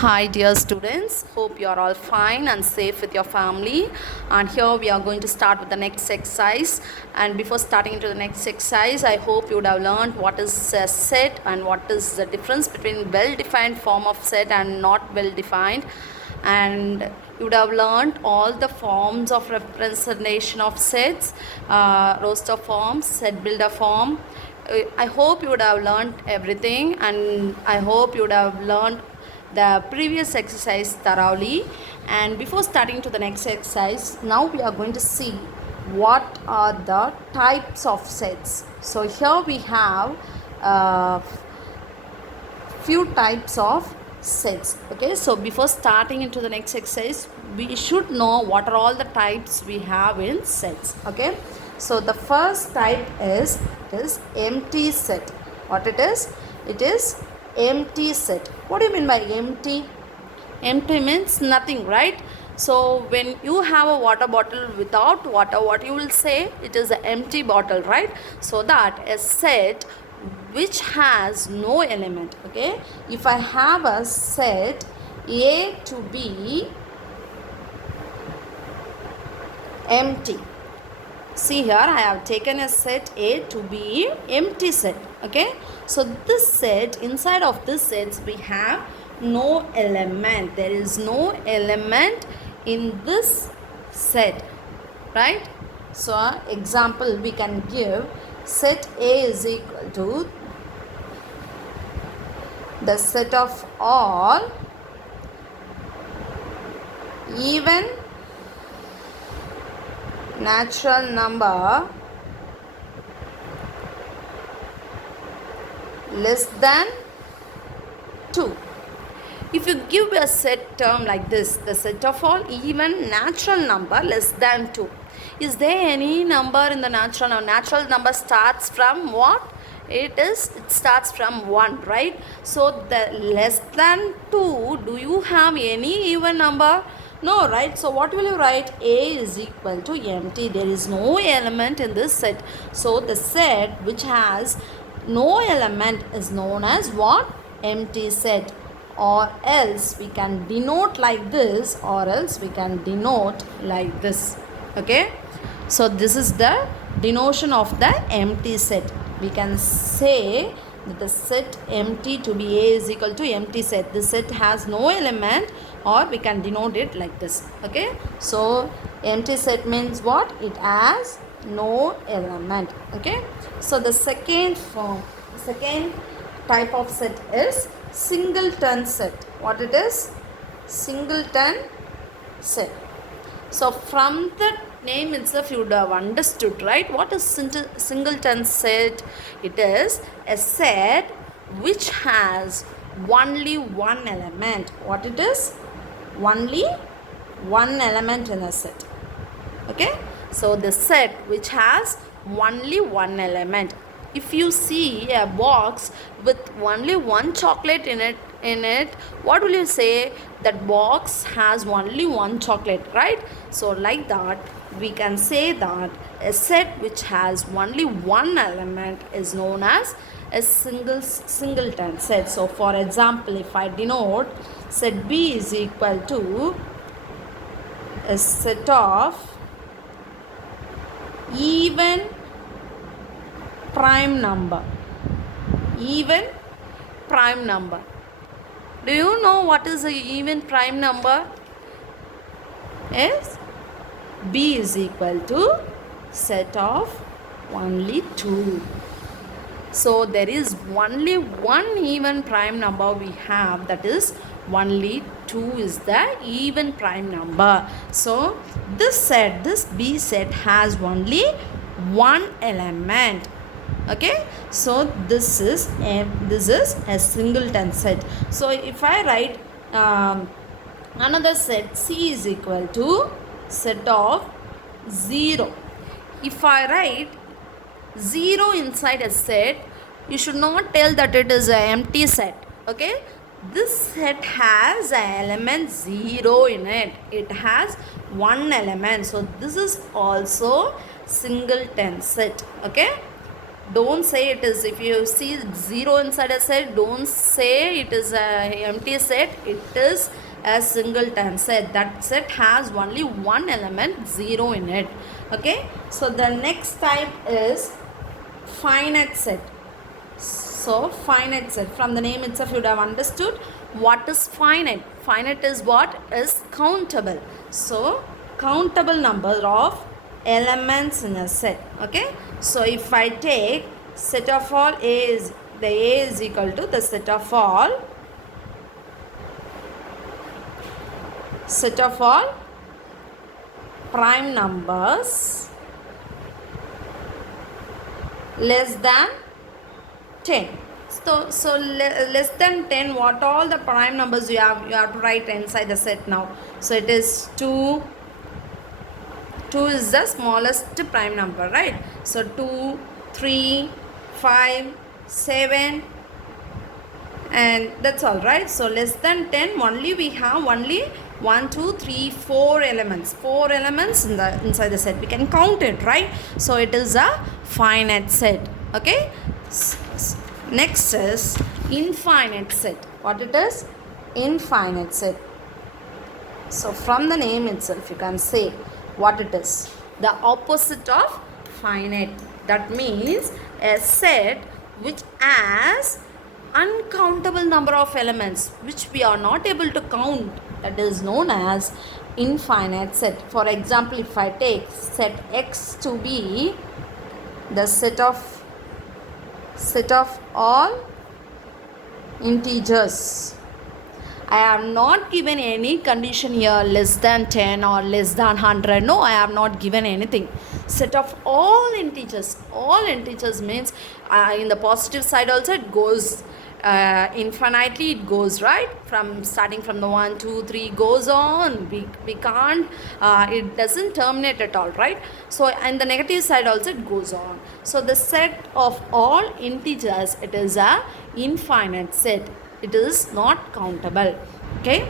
Hi dear students, hope you are all fine and safe with your family. And here we are going to start with the next exercise. And before starting into the next exercise, I hope you would have learned what is a set and what is the difference between well-defined form of set and not well-defined. And you would have learned all the forms of representation of sets, roster form, set builder form. I hope you would have learned everything, and I hope you would have learned the previous exercise thoroughly. And before starting to the next exercise, now we are going to see what are the types of sets. So here we have few types of sets. Okay, so before starting into the next exercise, we should know what are all the types we have in sets. Okay, so the first type is empty set. What it is? It is empty set. What do you mean by empty? Empty means nothing, right? So when you have a water bottle without water, what you will say? It is an empty bottle, right? So that a set which has no element. Okay, if I have a set A to B empty, see here I have taken a set A to B empty set. Okay, so this set, inside of this set we have no element. There is no element in this set, right? So example we can give, set A is equal to the set of all even natural number less than 2. If you give a set term like this, the set of all even natural number less than 2. Is there any number in the natural number? Natural number starts from what? It starts from 1, right? So the less than 2, do you have any even number? No, right? So what will you write? A is equal to empty. There is no element in this set. So the set which has no element is known as what? Empty set. Or else we can denote like this, or else we can denote like this. Okay, so this is the denotion of the empty set. We can say that the set empty to be A is equal to empty set. The set has no element, or we can denote it like this. Okay, so empty set means what? It has no element. Okay, so the second type of set is singleton set. What it is? Singleton set. So from the name itself you would have understood, right? What is singleton set? It is a set which has only one element. What it is? Only one element in a set. Okay, so the set which has only one element. If you see a box with only one chocolate in it, what will you say? That box has only one chocolate, right? So like that we can say that a set which has only one element is known as a singleton set. So for example, if I denote set B is equal to a set of even prime number. Even prime number. Do you know what is an even prime number? Is B is equal to set of only 2. So there is only one even prime number we have, that is only 2 is the even prime number. So this B set has only one element. Okay, so this is a singleton set. So if I write another set, C is equal to set of 0. If I write 0 inside a set, you should not tell that it is an empty set. Okay, this set has an element 0 in it. It has one element. So this is also singleton set. Okay, Don't say it is, if you see 0 inside a set, don't say it is a empty set. It is a singleton set. That set has only one element, 0 in it. Okay, so the next type is finite set. So finite set, from the name itself you would have understood what is finite. Finite is what is countable. So countable number of elements in a set. Okay, so if I take set of all A is, the A is equal to the set of all prime numbers less than 10. So less than 10, what all the prime numbers you have to write inside the set now. So it is 2. 2 is the smallest prime number, right? So 2, 3, 5, 7, and that's all, right? So less than 10 only we have only 1, 2, 3, 4 elements. 4 elements inside the set. We can count it, right? So it is a finite set. Okay. Next is infinite set. What it is? Infinite set. So from the name itself you can say what it is. The opposite of finite. That means a set which has uncountable number of elements which we are not able to count. That is known as infinite set. For example, if I take set X to be the set of all integers, I have not given any condition here less than 10 or less than 100. No, I have not given anything. Set of all integers. All integers means in the positive side also it goes infinitely, it goes, right? From starting from the 1, 2, 3 goes on. We can't, it doesn't terminate at all, right? So and the negative side also it goes on. So the set of all integers, it is a infinite set. It is not countable. Okay.